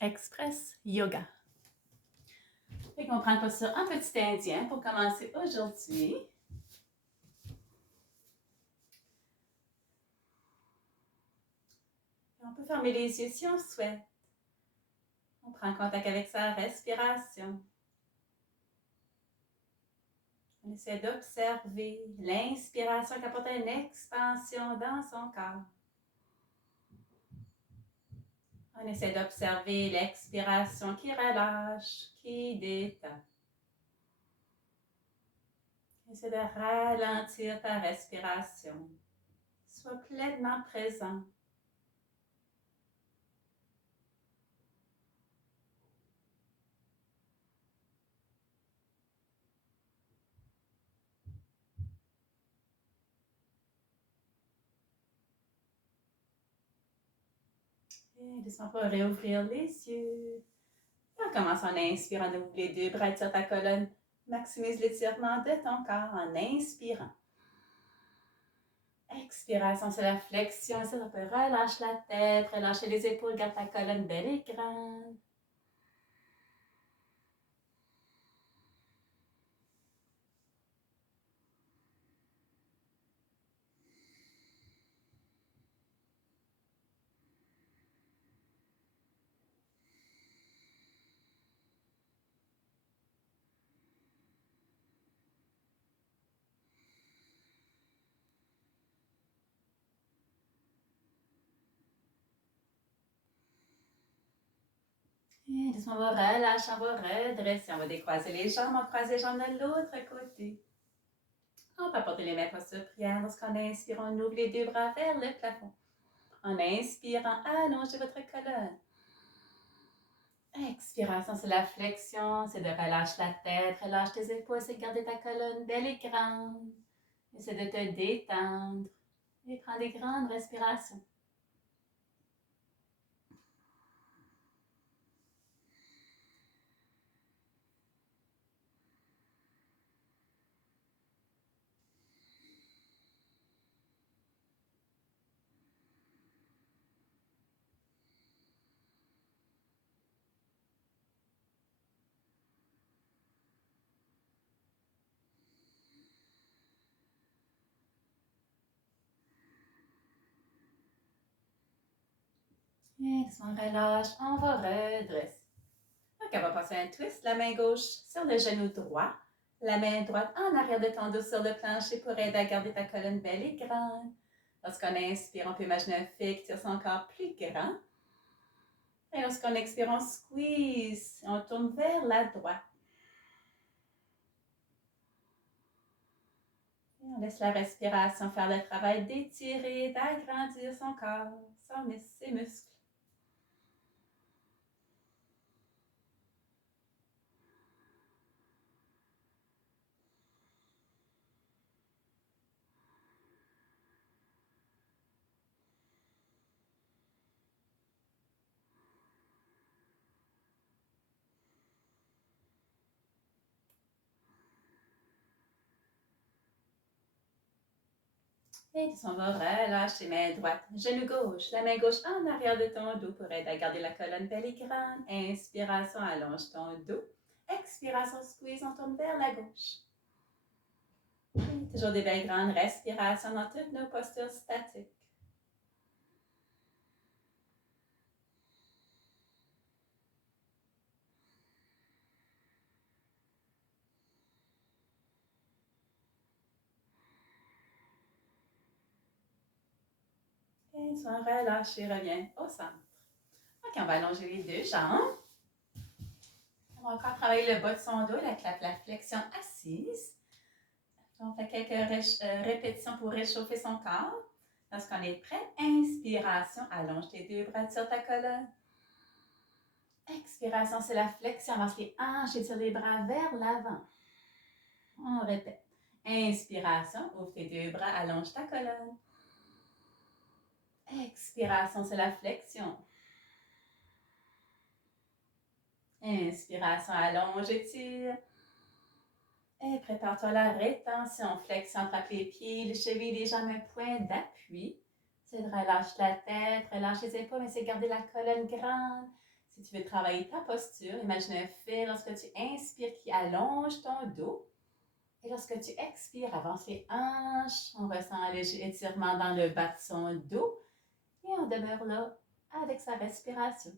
Express Yoga. On prend une posture en petit indien pour commencer aujourd'hui. On peut fermer les yeux si on souhaite. On prend contact avec sa respiration. On essaie d'observer l'inspiration qui apporte une expansion dans son corps. On essaie d'observer l'expiration qui relâche, qui détend. Essaie de ralentir ta respiration. Sois pleinement présent. Et doucement pour réouvrir les yeux. En commençant en inspirant, ouvre les deux bras, tire ta colonne. Maximise l'étirement de ton corps en inspirant. Expiration, c'est la flexion. Ça peut relâche la tête, relâche les épaules, garde ta colonne belle et grande. Et doucement, on va relâcher, on va redresser. On va décroiser les jambes, on croise les jambes de l'autre côté. On peut apporter les mains posture prière. Lorsqu'on inspire, on ouvre les deux bras vers le plafond. En inspirant, allongez votre colonne. Expiration, c'est la flexion, c'est de relâcher la tête, relâche tes épaules, c'est de garder ta colonne belle et grande. Essaie de te détendre et prends des grandes respirations. Et doucement, relâche, on va redresser. Donc, on va passer un twist, la main gauche sur le genou droit, la main droite en arrière de ton dos sur le plancher pour aider à garder ta colonne belle et grande. Lorsqu'on inspire, on peut imaginer un fil qui tire son corps plus grand. Et lorsqu'on expire, on squeeze, on tourne vers la droite. Et on laisse la respiration faire le travail d'étirer, d'agrandir son corps, ses muscles. Et on va relâcher main droite, genou gauche, la main gauche en arrière de ton dos pour aider à garder la colonne belle et grande. Inspiration, allonge ton dos. Expiration, squeeze, on tourne vers la gauche. Et toujours des belles grandes respirations dans toutes nos postures statiques. Et on relâche et revient au centre. Ok, on va allonger les deux jambes. On va encore travailler le bas de son dos avec la flexion assise. On fait quelques répétitions pour réchauffer son corps. Lorsqu'on est prêt, inspiration, allonge tes deux bras sur ta colonne. Expiration, c'est la flexion, avance les hanches et tire les bras vers l'avant. On répète. Inspiration, ouvre tes deux bras, allonge ta colonne. Expiration, c'est la flexion. Inspiration, allonge, étire. Et prépare-toi à la rétention. Flexion, attrape les pieds, les chevilles, les jambes, un point d'appui. C'est de relâcher la tête, relâche les épaules, mais c'est de garder la colonne grande. Si tu veux travailler ta posture, imagine un fil lorsque tu inspires qui allonge ton dos. Et lorsque tu expires, avance les hanches. On ressent un léger étirement dans le bas de son dos. Et on demeure là avec sa respiration.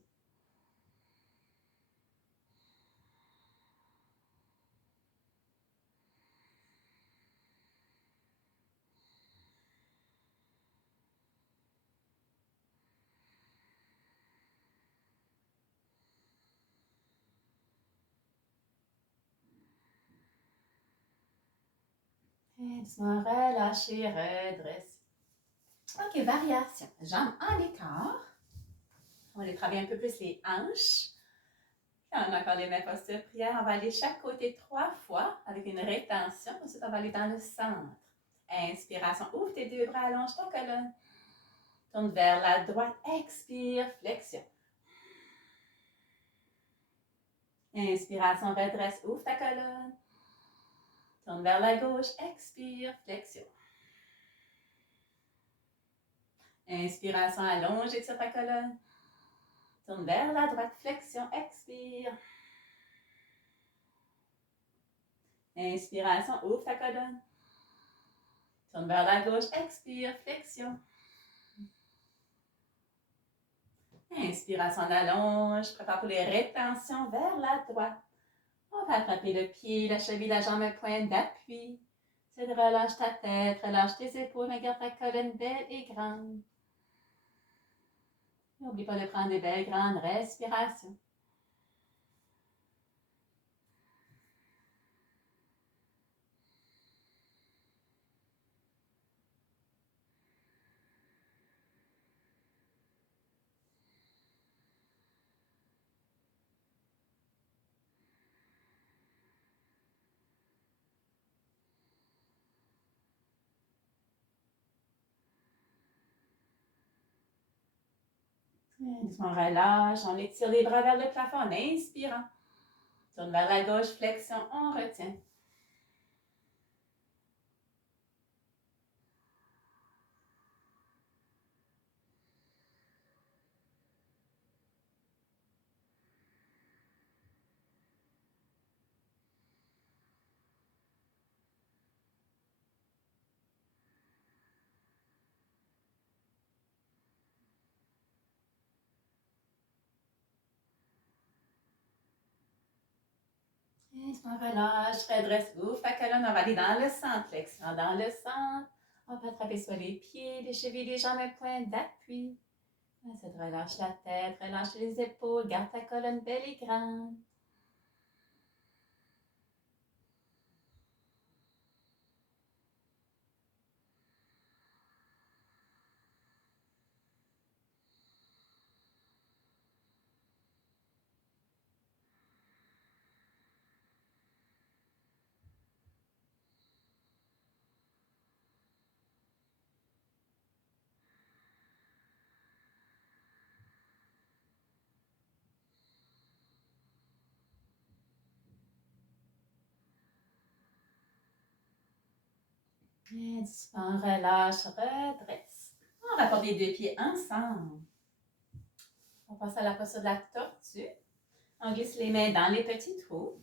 Et doucement relâcher, redresser. OK, variation. Jambes en écart. On va aller travailler un peu plus les hanches. Puis on a encore les mêmes postures prière. On va aller chaque côté 3 fois avec une rétention. Ensuite, on va aller dans le centre. Inspiration, ouvre tes 2 bras, allonge ta colonne. Tourne vers la droite, expire, flexion. Inspiration, redresse, ouvre ta colonne. Tourne vers la gauche, expire, flexion. Inspiration, allonge, étire ta colonne. Tourne vers la droite, flexion, expire. Inspiration, ouvre ta colonne. Tourne vers la gauche, expire, flexion. Inspiration, allonge, prépare pour les rétentions vers la droite. On va attraper le pied, la cheville, la jambe, un point d'appui. C'est de relâche ta tête, relâche tes épaules, mais garde ta colonne belle et grande. N'oublie pas de prendre des belles grandes respirations. Doucement relâche, on étire les bras vers le plafond en inspirant. Tourne vers la gauche, flexion, on retient. Doucement relâche, redresse, ouvre ta colonne, on va aller dans le centre, flexion dans le centre. On va attraper soit les pieds, les chevilles, les jambes, un point d'appui. Ensuite, relâche la tête, relâche les épaules, garde ta colonne belle et grande. Et doucement relâche, redresse. On rapporte les 2 pieds ensemble. On passe à la posture de la tortue. On glisse les mains dans les petits trous.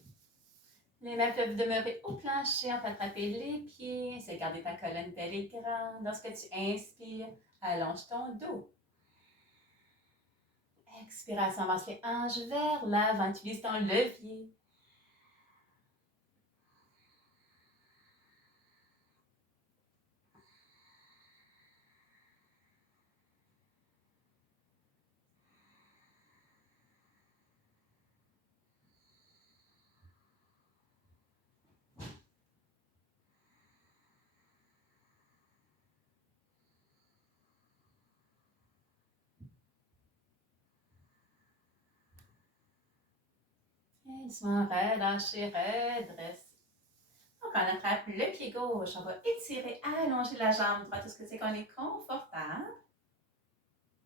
Les mains peuvent demeurer au plancher. On peut attraper les pieds. C'est garder ta colonne belle et grande. Lorsque tu inspires, allonge ton dos. Expiration, avance les hanches vers l'avant. Utilise ton levier. Et doucement relâcher, redresse. Donc, on attrape le pied gauche. On va étirer, allonger la jambe droite. Tout ce que c'est qu'on est confortable.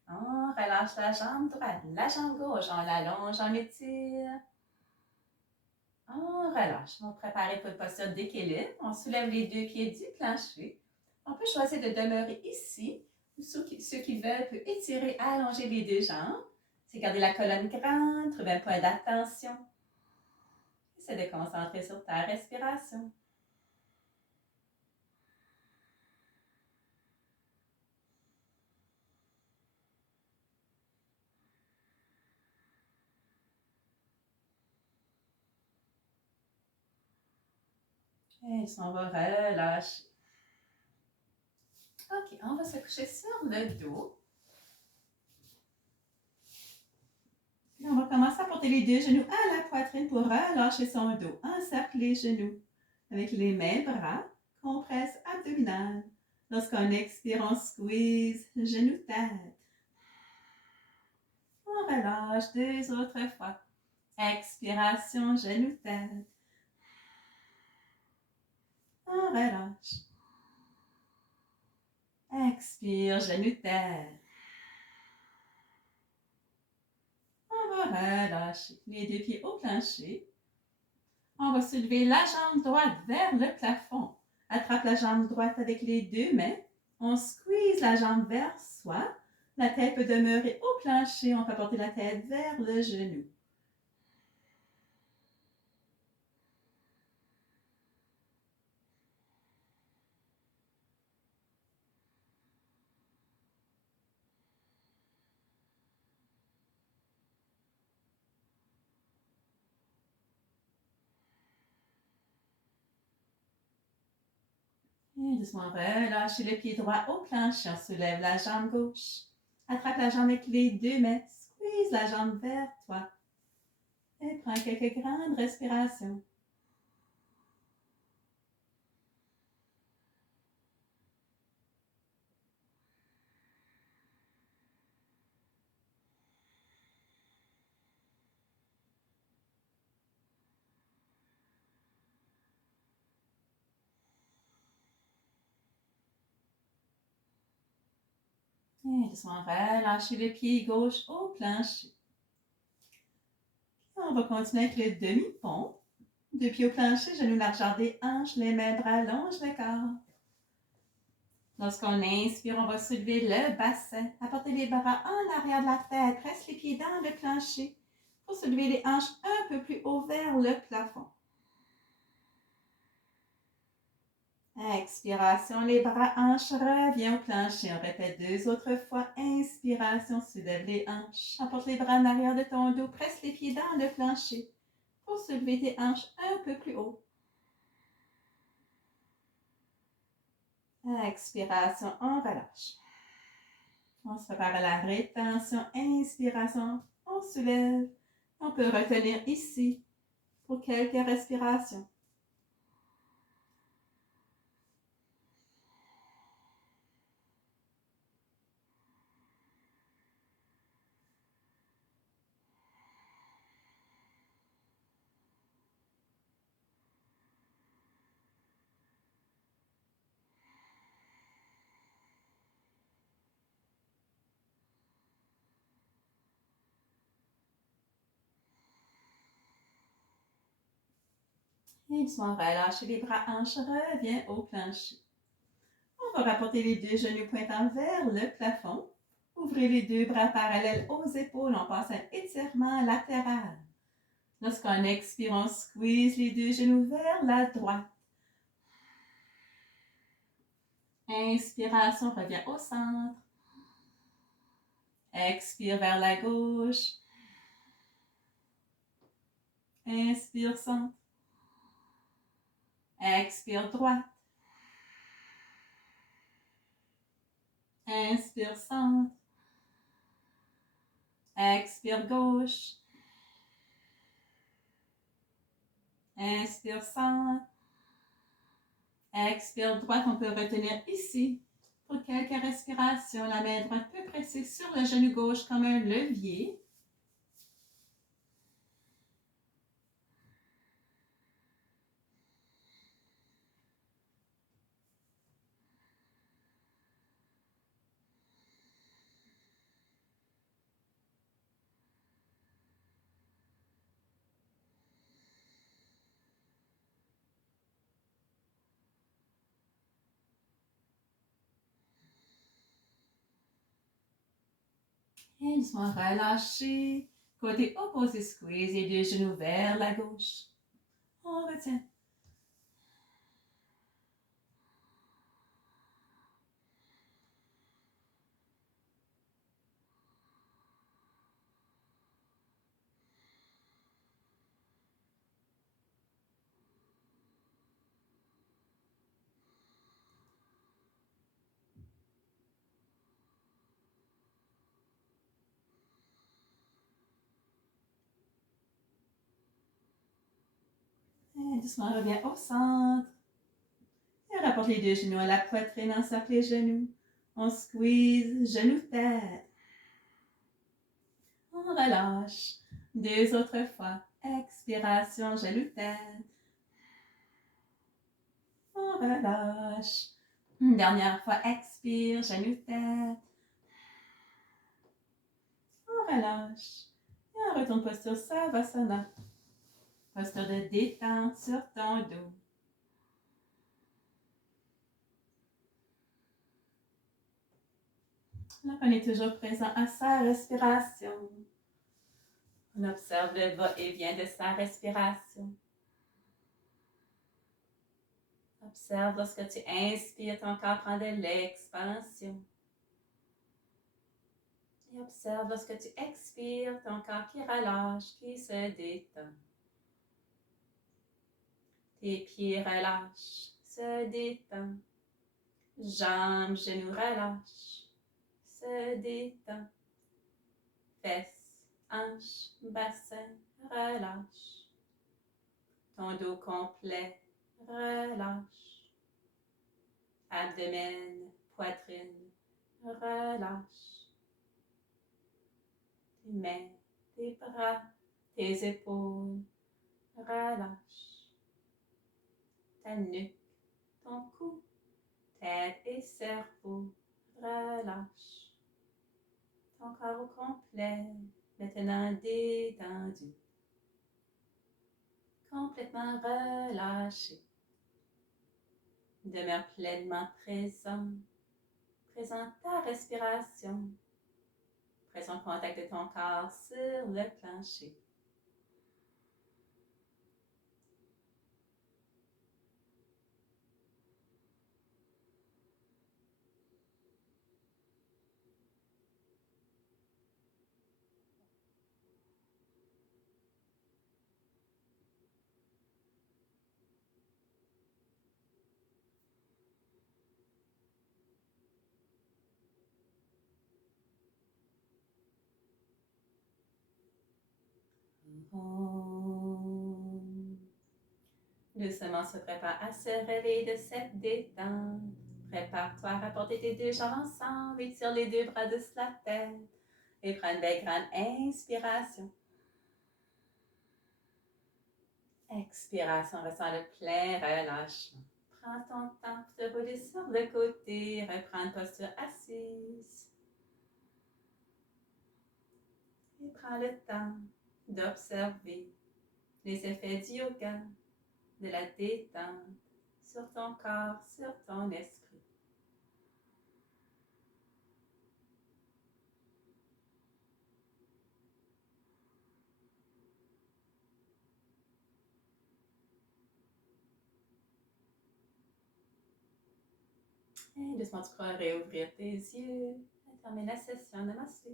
On relâche la jambe droite. La jambe gauche, on l'allonge, on étire. On relâche. On va préparer pour une posture d'équilibre. On soulève les 2 pieds du plancher. On peut choisir de demeurer ici. Ou ceux qui veulent peuvent étirer, allonger les 2 jambes. C'est garder la colonne grande, trouver un point d'attention. Essaie de concentrer sur ta respiration. Et on va relâcher. OK, on va se coucher sur le dos. Puis on va commencer à porter les deux genoux à la poitrine pour relâcher son dos. Encercle les genoux avec les mains, bras, compresse abdominale. Lorsqu'on expire, on squeeze, genou, tête. On relâche deux autres fois. Expiration, genou, tête. On relâche. Expire, genou, tête. On va relâcher les deux pieds au plancher. On va soulever la jambe droite vers le plafond. Attrape la jambe droite avec les deux mains. On squeeze la jambe vers soi. La tête peut demeurer au plancher. On peut porter la tête vers le genou. Et doucement, relâchez le pied droit au plancher. On soulève la jambe gauche. Attrape la jambe avec les deux mains. Squeeze la jambe vers toi. Et prends quelques grandes respirations. Et doucement, relâchez le pied gauche au plancher. On va continuer avec le demi-pont. Deux pieds au plancher, genoux largeur des hanches, les mains, bras, allonge le corps. Lorsqu'on inspire, on va soulever le bassin. Apportez les bras en arrière de la tête. Presse les pieds dans le plancher. Pour soulever les hanches un peu plus haut vers le plafond. Expiration, les bras, hanches, revient au plancher. On répète deux autres fois. Inspiration, soulève les hanches. Apporte les bras en arrière de ton dos. Presse les pieds dans le plancher. Pour soulever tes hanches un peu plus haut. Expiration, on relâche. On se prépare à la rétention. Inspiration, on soulève. On peut retenir ici pour quelques respirations. Et doucement, relâchez les bras, hanches, revient au plancher. On va rapporter les deux genoux pointant vers le plafond. Ouvrez les deux bras parallèles aux épaules. On passe un étirement latéral. Lorsqu'on expire, on squeeze les deux genoux vers la droite. Inspiration, revient au centre. Expire vers la gauche. Inspire, centre. Expire, droite. Inspire, centre. Expire, gauche. Inspire, centre. Expire, droite. On peut retenir ici pour quelques respirations. La main droite peut presser sur le genou gauche comme un levier. Et doucement relâcher. Côté opposé, squeeze les deux genoux vers la gauche. On retient. Et doucement reviens au centre. Et rapporte les deux genoux à la poitrine, encercle les genoux. On squeeze, genoux-tête. On relâche. Deux autres fois. Expiration, genoux-tête. On relâche. Une dernière fois, expire, genoux-tête. On relâche. Et on retourne posture Savasana. Posture de détente sur ton dos. Là, on est toujours présent à sa respiration. On observe le va-et-vient de sa respiration. Observe lorsque tu inspires, ton corps prend de l'expansion. Et observe lorsque tu expires, ton corps qui relâche, qui se détend. Tes pieds relâchent, se détendent. Jambes, genoux relâchent, se détend. Fesses, hanches, bassin, relâche. Ton dos complet, relâche. Abdomen, poitrine, relâche. Tes mains, tes bras, tes épaules, relâche. Ta nuque, ton cou, tête et cerveau, relâche. Ton corps au complet, maintenant détendu. Complètement relâché. Demeure pleinement présent. Présente ta respiration. Présent contact de ton corps sur le plancher. Doucement se prépare à se réveiller de cette détente. Prépare-toi à rapporter tes deux jambes ensemble. Étire les deux bras de la tête. Et prends une belle grande inspiration. Expiration, ressens le plein relâchement. Prends ton temps pour te rouler sur le côté. Reprends une posture assise. Et prends le temps d'observer les effets du yoga, de la détente sur ton corps, sur ton esprit. Et doucement, tu pourras réouvrir tes yeux et terminer la session. Namaste.